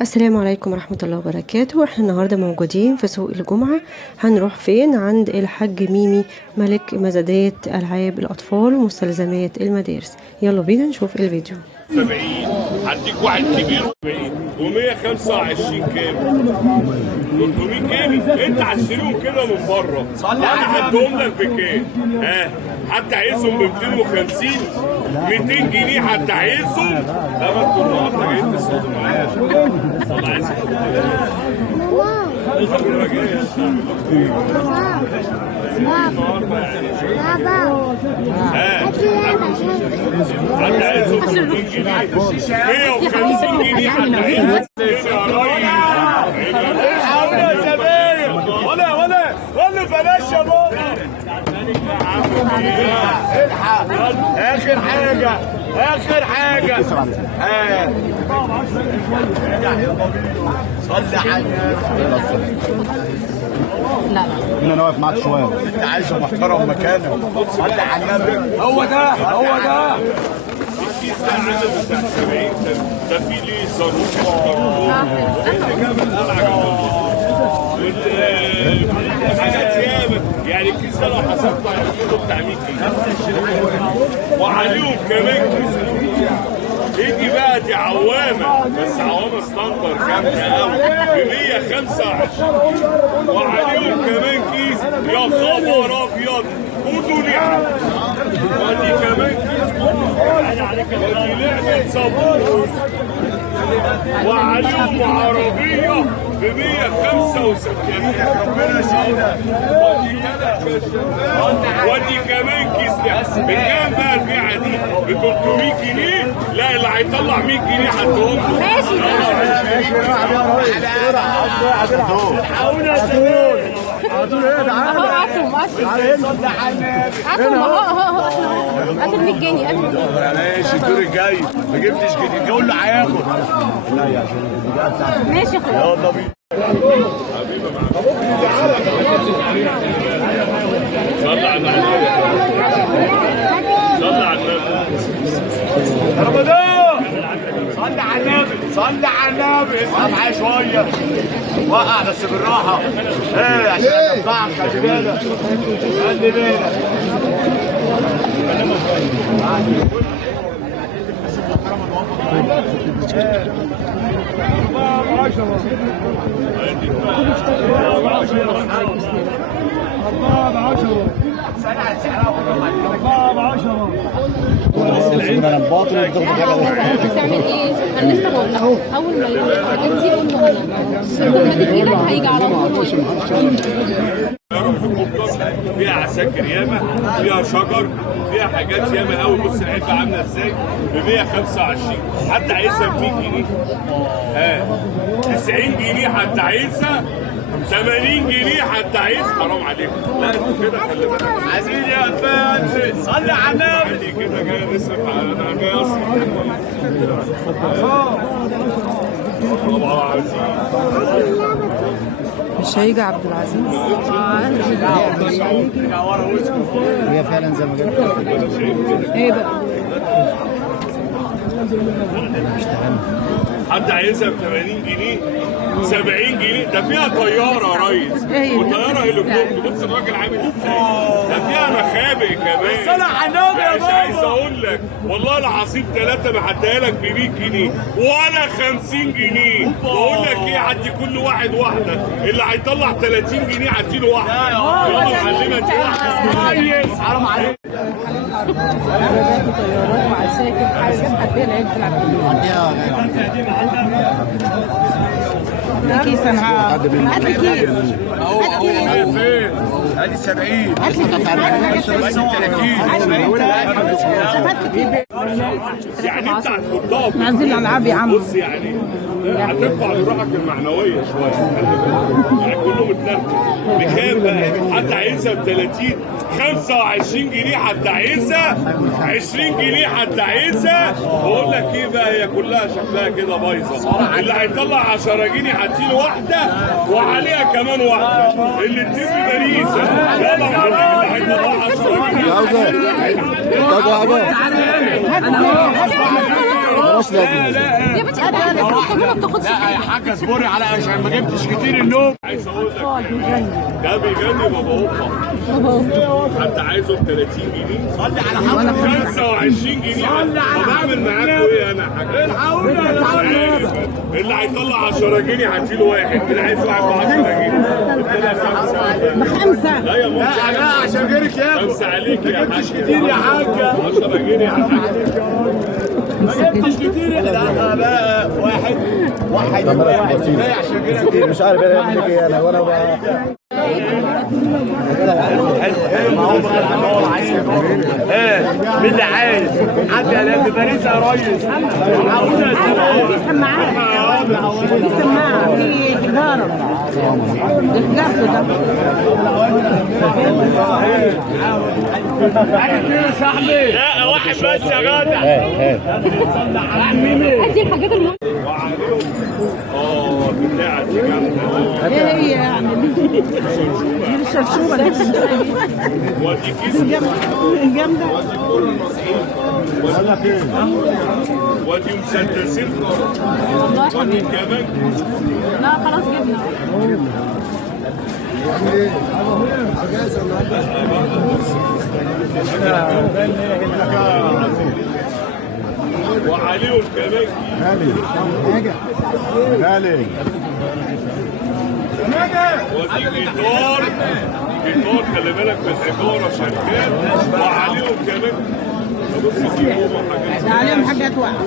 السلام عليكم ورحمة الله وبركاته. احنا النهاردة موجودين في سوق الجمعة. هنروح فين؟ عند الحاج ميمي ملك مزادات ألعاب الأطفال ومستلزمات المدارس. يلا بينا نشوف الفيديو. 70 هديك واحد كبير و125 كيلو 300 كيلو انت هتشتريهم كده من بره. انا هديهم لك بكام؟ حتى عايزهم ب 250 200 جنيه حتى عايزهم. لا ما انتوا النهارده جايين تسقطوا معايا. والله عايزين حد عايزهم 200 جنيه 150 جنيه حد عايزهم ولا بلاش يا بابا. الحق اخر حاجه صلي على لا انا واقف معاك شويه. انت عايزه محترم مكانك. صلي على النبي. هو ده ده في ليه صاروخ حاجات ياما يعني الكيس ده لو حسبته هياخده بتاع 100 جنيه وعليهم كمان كيس. يجي بقى دي عوامه بس عوامه ستاندر جامده قوي ب 125 وعليهم كمان كيس. يا خبر ابيض خدوا لعبه ودي كمان كيس ودي لعبه صابون وعليهم عربيه ب 165. ربنا يسعدك. ودي كمان كيس ده بكام بقى البيعه دي؟ ب 300 جنيه. لا اللي هيطلع 100 جنيه هديهم له. ماشي الحقونا يا زميل. هاتوا 100 جنيه. ماشي الدور الجاي ما جبتش جنيه قول له هياخد. ماشي خلاص يلا بينا. صلى على النبي. رمضان صلي على النبي. اسمع معايا شويه وقع بس بالراحه عشان ادفعك. خلي بالك انا باطل بتعمل ايه؟ انا لسه بقول لك اول ما لما تجيلك هيجي على طول. فيها عساكر ياما فيها شجر فيها حاجات ياما قوي. بص العلبه عامله ازاي ب 125 حد عايزها ب 100 جنيه 90 جنيه حد عايزها 80 جنيه حد عايز. حرام عليكم. لا انتوا كده خلي بالك. عايزين يا فندم صلي على النبي. كده جاي نصرف على انا جاي اصرف والله مش هيجي عبد العزيز. هي فعلا زي ما قلت. ايه بقى؟ حد عايزها ب 80 جنيه 70 جنيه. ده فيها طياره يا ريس وطياره هليكوبتر. بص الراجل عامل ازاي. ده فيها مخابئ كمان. صلى على النبي يا بابا. مش عايز اقول لك والله العظيم 3 ما هديها لك ب 100 جنيه ولا 50 جنيه. بقول لك ايه هدي كل واحد واحده. اللي هيطلع 30 جنيه هديله واحده. يلا معلمه دي واحده. حرام عليك. طيارات وطيارات وعساكر حاجات هتلاقي العيد تلعب كيس. انا هات لي كيس. فين؟ ادي 70 هات لي كيس. يعني انت هتحطها في عايزين الالعاب يا عم. بص يعني هترفع لروحك المعنويه شويه. يعني كله متنرفز. بكام بقى؟ حد عايزها ب 30 25 جنيه حد عايزها 20 جنيه حد عايزها. بقول لك ايه بقى هي كلها شكلها كده بايظه. اللي هيطلع 10 جنيه هديله واحده وعليها كمان واحده. الاثنين في باريس. يلا يا معلم اللي هيطلع 10 جنيه مالهاش لازمه. يا بنتي ما بتاخدش لا يا حاجه اصبري على عشان ما جبتش كتير النوم. عايز اقول لك ده بيجنن بابا هوبا. حد عايزه ب 30 جنيه صلي على حضرتك 25 جنيه. طب اعمل معاكم ايه انا يا حاج؟ اللي هيطلع 10 جنيه هديله واحد، اللي عايز واحد ب 10 جنيه بخمسة. لا يا ماما لا عشان غيرك يا ابو. 5 عليك يا حاج. كتير يا حاجه 10 جنيه يا حاج. ما جبتش كتير. لا بقى واحد ازاي عشان غيرك مش عارف انا اعمل ايه انا وانا بقى ما هو بقى الدور عايز مين اللي عايز حد قال باريس يا ريس عاوزنا في سماعات، في سماعة، في جدارة الجرد ده. عايز يا صاحبي. لا واحد بس يا جدع. ادي الحاجات المهمه. بتاعتي جامده. ايه هي يعني؟ دي الشرشوبة دي ودي كيس جامدة. ودي مسدسين. ودي كمان. لا خلاص جبنا. وعليهم كمان غالي ودي جيتار. خلي بالك من الإيجار شغال. وعليهم كمان بص عليهم حاجات واقعة.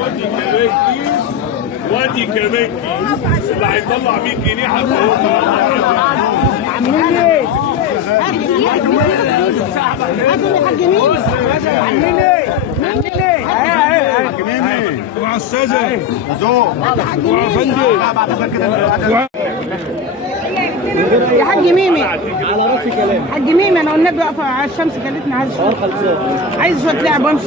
ودي كمان كيس. ودي كمان كيس. اللي هيطلع 100 جنيه عاملين ايه؟ هاتوا لي حاج مين؟ عاملين ايه؟ حاج ميمي مع الساده زوق مع فندق يا حاج ميمي على راسي كلام. حاج ميمي انا والنبي واقفه على الشمس كلتني عايز شويه لعب وامشي.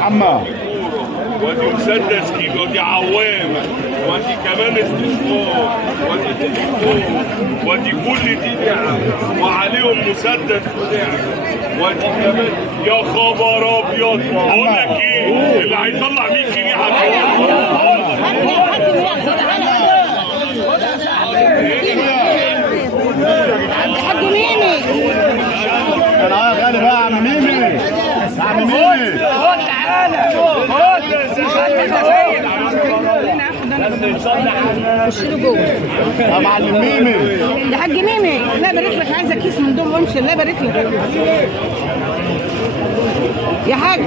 محمد ودي مسدس كيلو. ودي عوامة. ودي كمان استشفار. ودي تليفون. ودي كل دي نعم. وعليهم مسدس ونعم. ودي كمان يا خبر ابيض. اقول لك ايه اللي هيطلع 100 جنيه حاج ميمي انا غالي بقى عم ميمي عم ميمي خد تعالى خد خشيله جوه يا معلم ميمي يا حاج ميمي. لا بارك لك عايزه كيس من دول وامشي. لا بارك لك يا حاج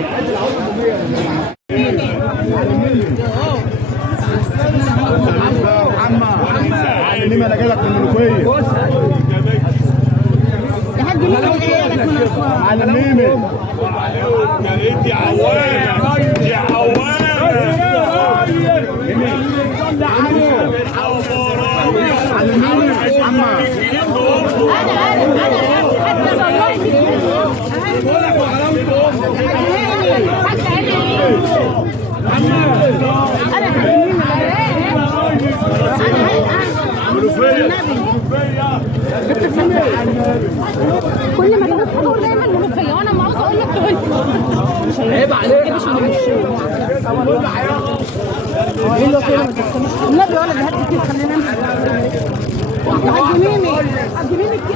ميمي انا جاي لك من الملوكيه يا حاج ميمي جايه لك من اسوان. معلم ميمي انت عوامة. دي عوامة. كل ما تبص تقول دايما المنوفيه وانا ما عاوز اقول لك تقول عيب عليك. النبي ولا هات كتير خلينا نمشي. حاج ميمي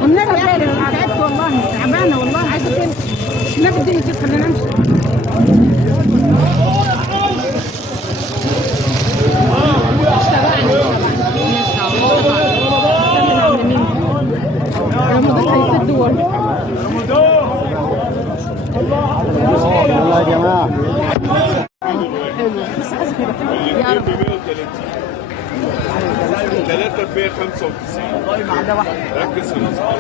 والنبي يعني تعبت والله تعبانه والله عايزه تمشي. النبي اديني كتير خلينا نمشي. رمضان هيسد ورا. يلا يا جماعه ثلاثة ب 195. ركز في الأسعار.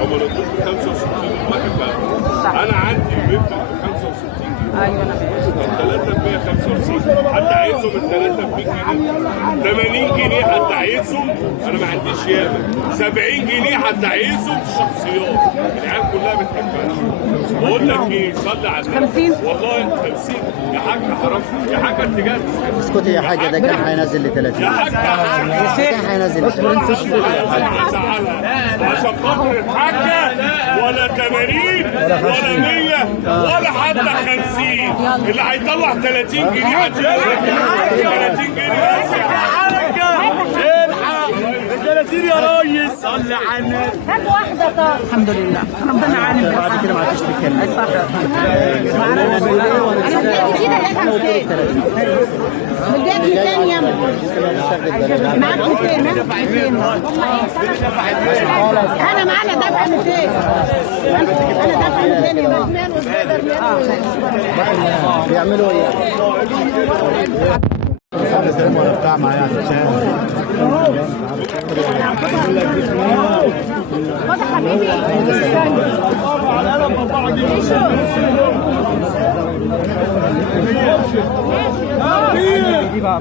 هم لو ب 65 واحد بقى. أنا عندي بيفرق ب 65 جنيه. ايوه انا الثلاثة ب 195. حد عايزهم الثلاثة ب 100 جنيه. 80 جنيه حد عايزهم. أنا ما عنديش ياما. 70 جنيه حد عايزهم الشخصيات. العيال كلها بتحبها. بقول لك ايه، صلي على النبي. 50. والله 50 يا حاج، حرام يا حاج، انت جاي اسكتي يا حاجه، ده كان هينزل لي 30. يا حاج، كان هينزل لي 30. هزعلها عشان خاطر الحاجه، ولا 80 ولا 100 ولا حتى 50. اللي هيطلع 30 جنيه هتجيب 30 جنيه. الحق 30 يا ريس، صلي على النبي. هات واحده. طب الحمد لله ربنا عالم. بعد كده ما عادش تتكلم. صح. انا بديت كده بديت تاني يا معاك 200. انا معانا دفع 200. انا دفع 200 يا ماما. بيعملوا ايه؟ صار سلام ولا بتاع معايا خد حبيبي. دي بقى